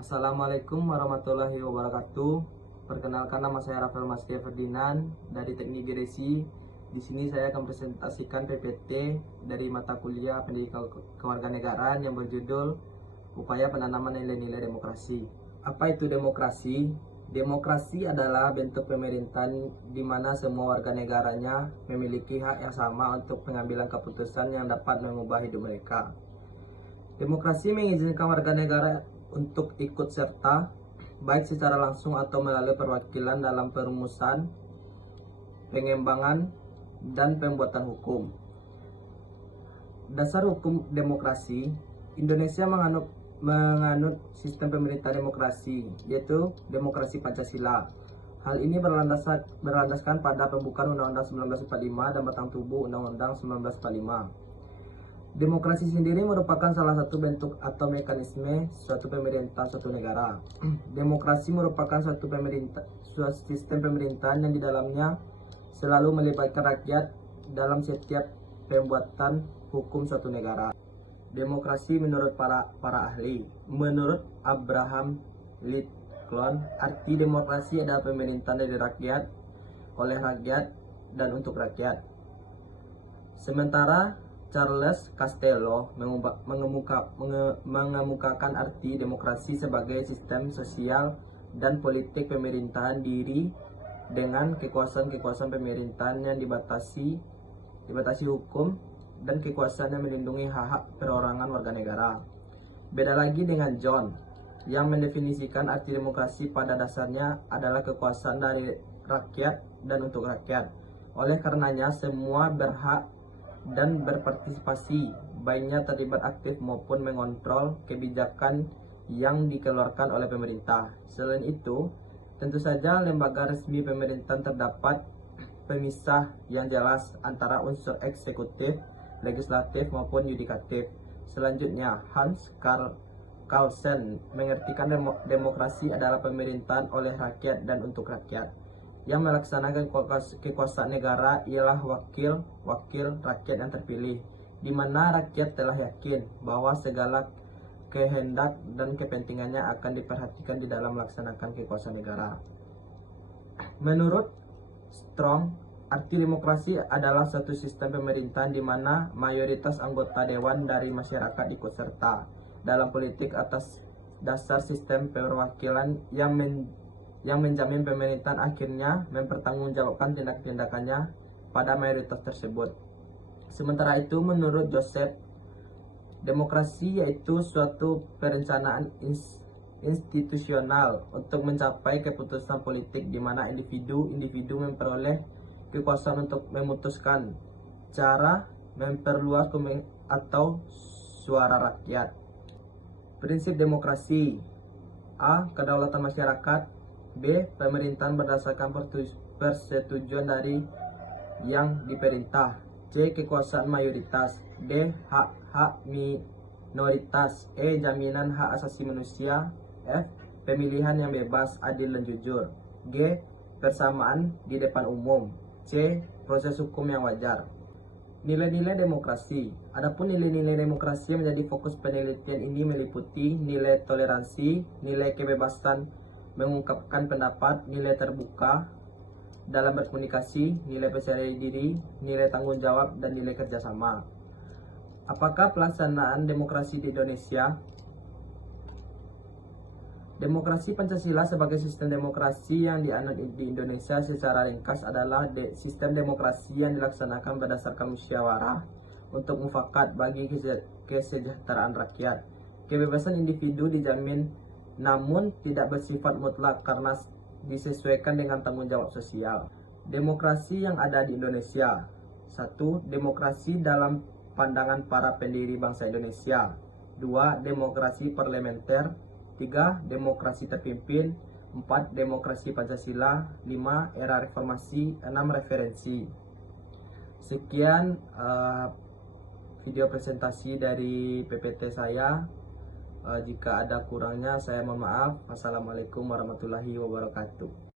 Assalamualaikum warahmatullahi wabarakatuh. Perkenalkan, nama saya Rafael Maski Ferdinand dari Teknik Geresi. Di sini saya akan presentasikan PPT dari mata kuliah Pendidikan Kewarganegaraan yang berjudul Upaya Penanaman Nilai-Nilai Demokrasi. Apa itu demokrasi? Demokrasi adalah bentuk pemerintahan di mana semua warga negaranya memiliki hak yang sama untuk pengambilan keputusan yang dapat mengubah hidup mereka. Demokrasi mengizinkan warga negara untuk ikut serta, baik secara langsung atau melalui perwakilan dalam perumusan, pengembangan, dan pembuatan hukum. Dasar hukum demokrasi, Indonesia menganut sistem pemerintahan demokrasi, yaitu demokrasi Pancasila. Hal ini berlandaskan pada pembukaan Undang-Undang 1945 dan batang tubuh Undang-Undang 1945. Demokrasi sendiri merupakan salah satu bentuk atau mekanisme suatu pemerintahan suatu negara. Demokrasi merupakan suatu sistem pemerintahan yang di dalamnya selalu melibatkan rakyat dalam setiap pembuatan hukum suatu negara. Demokrasi menurut para ahli. Menurut Abraham Lincoln, arti demokrasi adalah pemerintahan dari rakyat, oleh rakyat, dan untuk rakyat. Sementara Charles Castello mengemukakan arti demokrasi sebagai sistem sosial dan politik pemerintahan diri dengan kekuasaan pemerintahan yang dibatasi hukum dan kekuasaan yang melindungi hak-hak perorangan warga negara. Beda lagi dengan John yang mendefinisikan arti demokrasi pada dasarnya adalah kekuasaan dari rakyat dan untuk rakyat. Oleh karenanya semua berhak dan berpartisipasi, baiknya terlibat aktif maupun mengontrol kebijakan yang dikeluarkan oleh pemerintah. Selain itu, tentu saja lembaga resmi pemerintahan terdapat pemisah yang jelas antara unsur eksekutif, legislatif maupun yudikatif. Selanjutnya, Hans Carlsen mengartikan demokrasi adalah pemerintahan oleh rakyat dan untuk rakyat. Yang melaksanakan kekuasaan negara ialah wakil rakyat yang terpilih, di mana rakyat telah yakin bahwa segala kehendak dan kepentingannya akan diperhatikan di dalam melaksanakan kekuasaan negara. Menurut Strong, arti demokrasi adalah suatu sistem pemerintahan di mana mayoritas anggota dewan dari masyarakat ikut serta dalam politik atas dasar sistem perwakilan yang menjamin pemerintahan akhirnya mempertanggungjawabkan tindakannya pada mayoritas tersebut. Sementara itu, menurut Joseph, demokrasi yaitu suatu perencanaan institusional untuk mencapai keputusan politik di mana individu memperoleh kekuasaan untuk memutuskan cara memperluas atau suara rakyat. Prinsip demokrasi: A. Kedaulatan masyarakat. B. Pemerintahan berdasarkan persetujuan dari yang diperintah. C. Kekuasaan mayoritas. D. Hak minoritas. E. Jaminan hak asasi manusia. F. Pemilihan yang bebas, adil, dan jujur. G. Persamaan di depan umum. C. Proses hukum yang wajar. Nilai-nilai demokrasi. Adapun nilai-nilai demokrasi yang menjadi fokus penelitian ini meliputi nilai toleransi, nilai kebebasan mengungkapkan pendapat, nilai terbuka dalam berkomunikasi, nilai percaya diri, nilai tanggung jawab, dan nilai kerjasama. Apakah pelaksanaan demokrasi di Indonesia? Demokrasi Pancasila sebagai sistem demokrasi yang dianut di Indonesia secara ringkas adalah sistem demokrasi yang dilaksanakan berdasarkan musyawarah untuk mufakat bagi kesejahteraan rakyat. Kebebasan individu dijamin namun tidak bersifat mutlak karena disesuaikan dengan tanggung jawab sosial. Demokrasi yang ada di Indonesia. 1. Demokrasi dalam pandangan para pendiri bangsa Indonesia. 2. Demokrasi parlementer. 3. Demokrasi terpimpin. 4. Demokrasi Pancasila. 5. Era reformasi. 6. Referensi. Sekian video presentasi dari PPT saya. Jika ada kurangnya saya mohon maaf. Wassalamualaikum warahmatullahi wabarakatuh.